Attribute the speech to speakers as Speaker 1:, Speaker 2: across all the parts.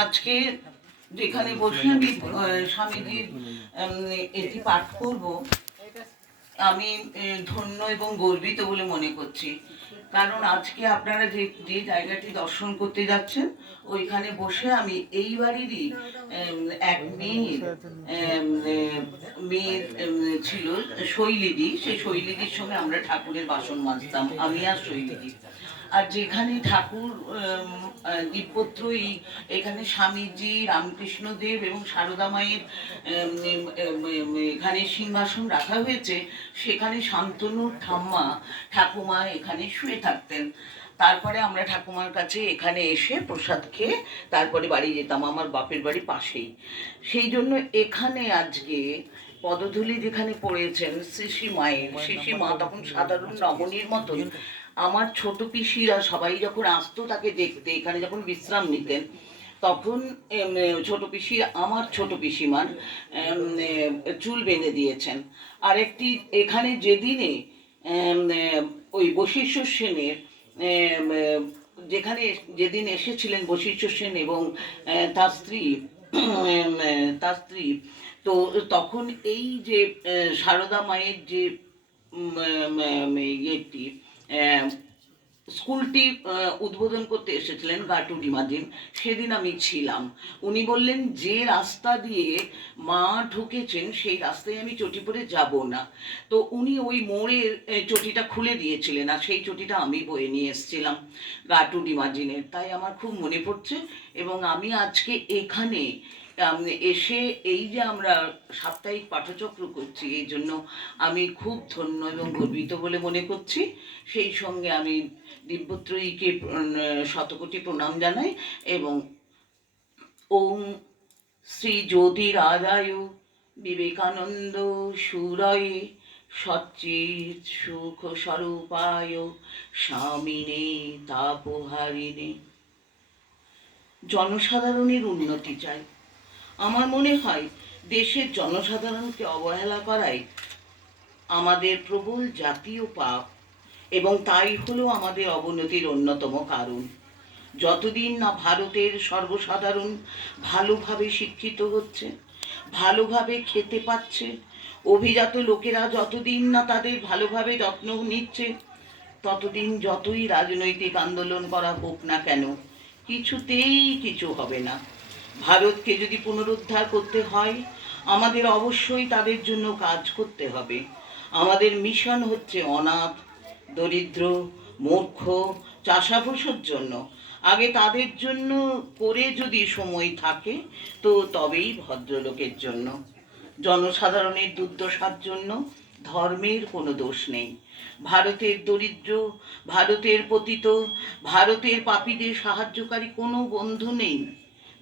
Speaker 1: আজকে যেখানে বসে আমি স্বামীজির এটি পাঠ করব। আমি ধন্য এবং গর্বিত বলে মনে করছি। কারণ আজকে আপনারা যে যে জায়গাটি দর্শন করতে যাচ্ছেন ওইখানে বসে আমি এই বাড়িরই এক উম, মেয়ের ছিল শৈলীদি। সেই শৈলীদির সঙ্গে আমরা ঠাকুরের বাসন মাজতাম আমি আর শৈলীদি। আর যেখানে ঠাকুর দীপত্রয়ী এখানে স্বামীজি রামকৃষ্ণদেব এবং সারদা মায়ের এখানে সিংহাসন রাখা হয়েছে সেখানে শান্তনুর ঠাম্মা ঠাকুমা এখানে শুয়ে থাকতেন। তারপরে আমরা ঠাকুমার কাছে এখানে এসে প্রসাদ খেয়ে তারপরে বাড়ি যেতাম আমার বাপের বাড়ি পাশেই। সেই জন্য এখানে আজকে পদধূলি যেখানে পড়েছেন শ্রী মায়ের শ্রী মা তখন সাধারণ রমণীর মতন। আমার ছোট পিসিরা সবাই যখন আসতো তাকে দেখতে এখানে যখন বিশ্রাম নিতেন তখন ছোট পিসি আমার ছোট পিসিমার চুল বেঁধে দিয়েছেন। আর একটি এখানে যেদিনে ওই বশিষ্ঠ সেনের যেখানে যেদিন এসেছিলেন বশিষ্ঠ সেন এবং তার স্ত্রী তার স্ত্রী, তো তখন এই যে সারদা মায়ের যে ইয়েটি স্কুলটি উদ্বোধন করতে এসেছিলেন গাটুডি মাজিন সেদিন আমি ছিলাম। উনি বললেন, যে রাস্তা দিয়ে মা ঢুকেছেন, সেই রাস্তায় আমি চটি পরে যাব না। তো উনি ওই মোড়ে চটিটা খুলে দিয়েছিলেন, আর সেই চটিটা আমি বয়ে নিয়ে এসেছিলাম গাটুডি মাজিনের তাই আমার খুব মনে পড়ছে এবং আমি আজকে এখানে এসে এই যে আমরা সাপ্তাহিক পাঠচক্র করছি, এই জন্য আমি খুব ধন্য এবং গর্বিত বলে মনে করছি। সেই সঙ্গে আমি দিব্যত্রয়ীকে শতকোটি প্রণাম জানাই এবং ওম শ্রী জ্যোতিরাজায় বিবেকানন্দ সুরয়ে সচ্চিৎ সুখ স্বরূপায় স্বামিনে তাপহারিণে। জনসাধারণের উন্নতি চাই। আমার মনে হয় দেশের জনসাধারণকে অবহেলা করাই আমাদের প্রবল জাতীয় পাপ এবং তাই হলো আমাদের অবনতির অন্যতম কারণ। যতদিন না ভারতের সর্বসাধারণ ভালোভাবে শিক্ষিত হচ্ছে, ভালোভাবে খেতে পাচ্ছে, অভিজাত লোকেরা যতদিন না তাদের ভালোভাবে যত্ন নিচ্ছে, ততদিন যতই রাজনৈতিক আন্দোলন করা হোক না কেন, কিছুতেই কিছু হবে না। ভারতকে যদি পুনরুদ্ধার করতে হয়, আমাদের অবশ্যই তাদের জন্য কাজ করতে হবে। আমাদের মিশন হচ্ছে অনাথ, দরিদ্র, মূর্খ চাষাভুষোর জন্য। আগে তাদের জন্য করে যদি সময় থাকে, তো তবেই ভদ্রলোকের জন্য। জনসাধারণের দুর্দশার জন্য ধর্মের কোনো দোষ নেই। ভারতের দরিদ্র, ভারতের পতিত, ভারতের পাপীদের সাহায্যকারী কোনো বন্ধু নেই।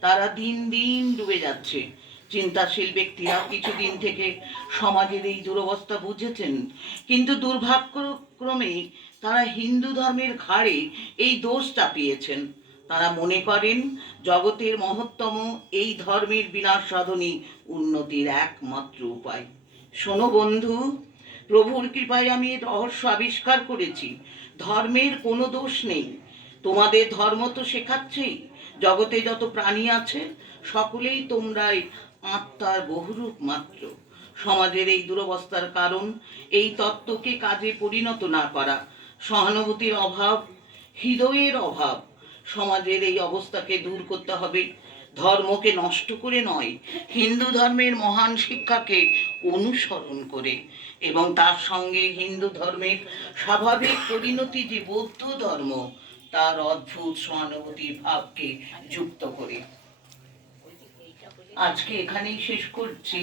Speaker 1: তারা দিন দিন ডুবে যাচ্ছে। চিন্তাশীল ব্যক্তিরা কিছুদিন থেকে সমাজের এই দুরবস্থা বুঝেছেন। কিন্তু দুর্ভাগ্যক্রমে তারা হিন্দু ধর্মের ঘাড়ে এই দোষ চাপিয়েছেন। তারা মনে করেন, জগতের মহত্তম এই ধর্মের বিনাশ সাধনই উন্নতির একমাত্র উপায়। শোনো বন্ধু, প্রভুর কৃপায় আমি রহস্য আবিষ্কার করেছি। ধর্মের কোনো দোষ নেই। তোমাদের ধর্ম তো শেখাচ্ছেই। জগতে যত প্রাণী আছে, সকলেই তোমরাই আত্মার বহুরূপ মাত্র। সমাজের এই দুরবস্থার কারণ, এই তত্ত্বকে কাজে পরিণত না করা, সহানুভূতির অভাব, হৃদয়ের অভাব, সমাজের এই অবস্থাকে দূর করতে হবে। ধর্মকে নষ্ট করে নয়, হিন্দু ধর্মের মহান শিক্ষাকে অনুসরণ করে এবং তার সঙ্গে হিন্দু ধর্মের স্বাভাবিক পরিণতি যে বৌদ্ধ ধর্ম তার অদ্ভুত সহানুভূতির ভাবকে যুক্ত করে। আজকে এখানেই শেষ করছি।